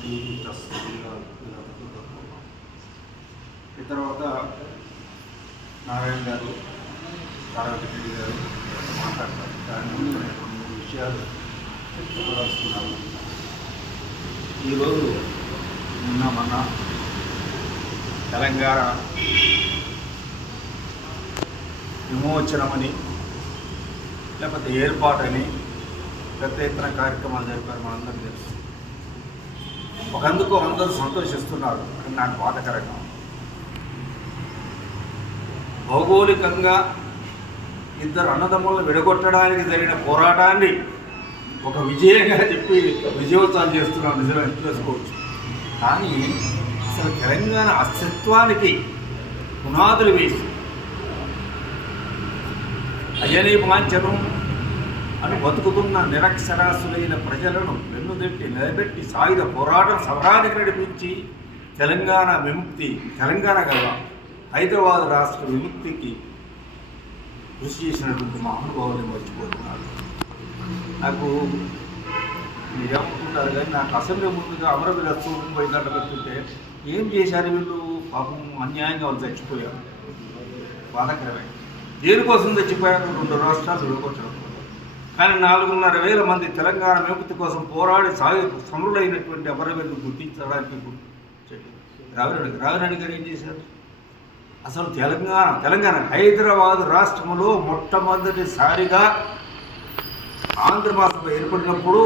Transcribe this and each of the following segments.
ఉన్నటువంటి ఈ తర్వాత నారాయణ గారు తారావతి రెడ్డి గారు మాట్లాడతారు. దాని ముందు నేను రెండు మూడు విషయాలు చెప్పదలుచుకున్నాను. ఈరోజు నిన్న మన తెలంగాణ విమోచనమని లేకపోతే ఏర్పాటని పెద్ద ఎత్తున కార్యక్రమాలు జరిపారు మనందరికీ తెలుసు. ఒకందుకు అందరూ సంతోషిస్తున్నారు అని నాకు బాధకరంగా భౌగోళికంగా ఇద్దరు అన్నదమ్ములను విడగొట్టడానికి జరిగిన పోరాటాన్ని ఒక విజయంగా చెప్పి విజయోత్సవాలు చేస్తున్నాం నిజంగా తెలుసుకోవచ్చు కానీ అసలు తెలంగాణ అస్తిత్వానికి పునాదులు వేసి అయ్యనీ వాంఛనం అని బతుకుతున్న నిరక్షరాస్యులైన ప్రజలను వెన్నుదెట్టి నిలబెట్టి సాయుధ పోరాటం సమరానికి నడిపించి తెలంగాణ విముక్తి తెలంగాణ గల హైదరాబాద్ రాష్ట్ర విముక్తికి కృషి చేసినటువంటి మహానుభావులు మర్చిపోతున్నారు నాకు మీరు ఏమనుకుంటారు కానీ నాకు అసెంబ్లీ ముందుగా అమరవీర స్తూపం పోయి గంట పెట్టుకుంటే ఏం చేశారు వీళ్ళు? పాపం అన్యాయంగా వాళ్ళు చచ్చిపోయారు. బాధాకరమే. దేనికోసం చచ్చిపోయారు? రెండు రాష్ట్రాలు విడగొట్టడం. కానీ నాలుగున్నర వేల మంది తెలంగాణ విముక్తి కోసం పోరాడి సాగు సమరులైనటువంటి అమరవీరులు గుర్తించడానికి రావినాడు రావినాడు గారు ఏం చేశారు? అసలు తెలంగాణ తెలంగాణ హైదరాబాద్ రాష్ట్రంలో మొట్టమొదటిసారిగా ఆంధ్ర ఏర్పడినప్పుడు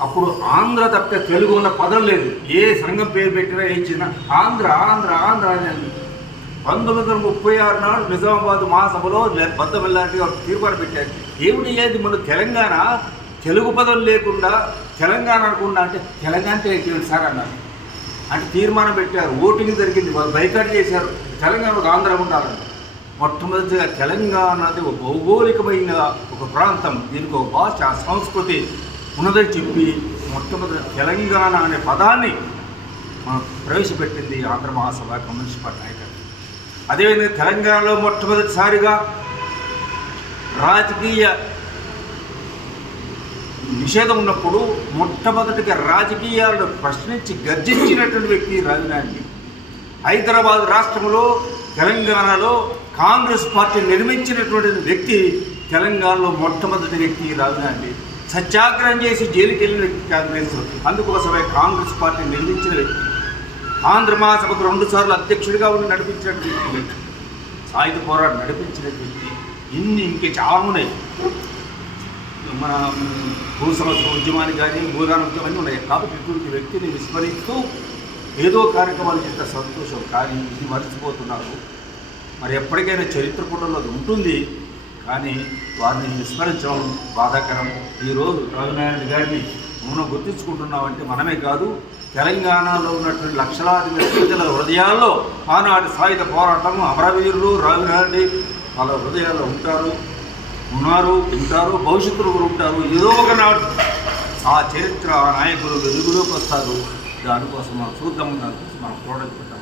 అప్పుడు ఆంధ్ర తప్ప తెలుగు ఉన్న పదం లేదు. ఏ సంఘం పేరు పెట్టినా ఇచ్చినా ఆంధ్ర ఆంధ్ర ఆంధ్ర అని పంతొమ్మిది వందల ముప్పై ఆరు నాడు నిజామాబాద్ మహాసభలో బద్ద వెళ్ళాలని ఒక తీర్మానం పెట్టారు. ఏమిటి ఏది మన తెలంగాణ తెలుగు పదం లేకుండా తెలంగాణ అనుకుండా అంటే తెలంగాణ అంటే ఏంటి సార్ అన్నారు. అంటే తీర్మానం పెట్టారు ఓటింగ్ జరిగింది వాళ్ళు బైకాట్ చేశారు తెలంగాణకు ఆంధ్ర ఉండాలని. మొట్టమొదటిగా తెలంగాణ అనేది ఒక భౌగోళికమైన ఒక ప్రాంతం దీనికి ఒక భాష సంస్కృతి ఉన్నదని చెప్పి మొట్టమొదటి తెలంగాణ అనే పదాన్ని మనం ప్రవేశపెట్టింది ఆంధ్ర మహాసభ కమ్యూనిస్ట్ పార్టీ నాయకులు అదేవిధంగా తెలంగాణలో మొట్టమొదటిసారిగా రాజకీయ నిషేధం ఉన్నప్పుడు మొట్టమొదటిగా రాజకీయాలను ప్రశ్నించి గర్జించినటువంటి వ్యక్తి రాజధాని హైదరాబాద్ రాష్ట్రంలో తెలంగాణలో కాంగ్రెస్ పార్టీ నిర్మించినటువంటి వ్యక్తి తెలంగాణలో మొట్టమొదటి వ్యక్తి రాజధాని సత్యాగ్రహం చేసి జైలుకి వెళ్ళిన వ్యక్తి కాంగ్రెస్. అందుకోసమే కాంగ్రెస్ పార్టీ నిర్మించిన వ్యక్తి. ఆంధ్ర మహాసభకు రెండు సార్లు అధ్యక్షుడిగా ఉండి నడిపించినటువంటి వ్యక్తి. సాయుధ పోరాటం నడిపించిన వ్యక్తి. ఇన్ని ఇంక చాలా ఉన్నాయి. మన భూ సమస్య ఉద్యమానికి కానీ భూదాన అన్నీ ఉన్నాయి. కాబట్టి ఇటువంటి వ్యక్తిని విస్మరిస్తూ ఏదో కార్యక్రమాలు చేస్తే సంతోషం. కానీ ఇది మర్చిపోతున్నారు. మరి ఎప్పటికైనా చరిత్ర పుటంలో అది ఉంటుంది. కానీ వారిని విస్మరించడం బాధాకరం. ఈరోజు రఘునారాయణ గారిని మనం గుర్తించుకుంటున్నామంటే మనమే కాదు తెలంగాణలో ఉన్నటువంటి లక్షలాది ప్రజల హృదయాల్లో ఆనాటి సాయుధ పోరాటం అమరవీరులు రఘునారాయణ వాళ్ళ హృదయాల్లో ఉంటారు ఉన్నారు ఉంటారు భవిష్యత్తులో కూడా ఉంటారు. ఏదో ఒకనాడు ఆ చరిత్ర ఆ నాయకులు వెలుగులోకి వస్తారు. దానికోసం మనం చూద్దాం దానికోసం మనం ప్రోడక్ట్ పెట్టాం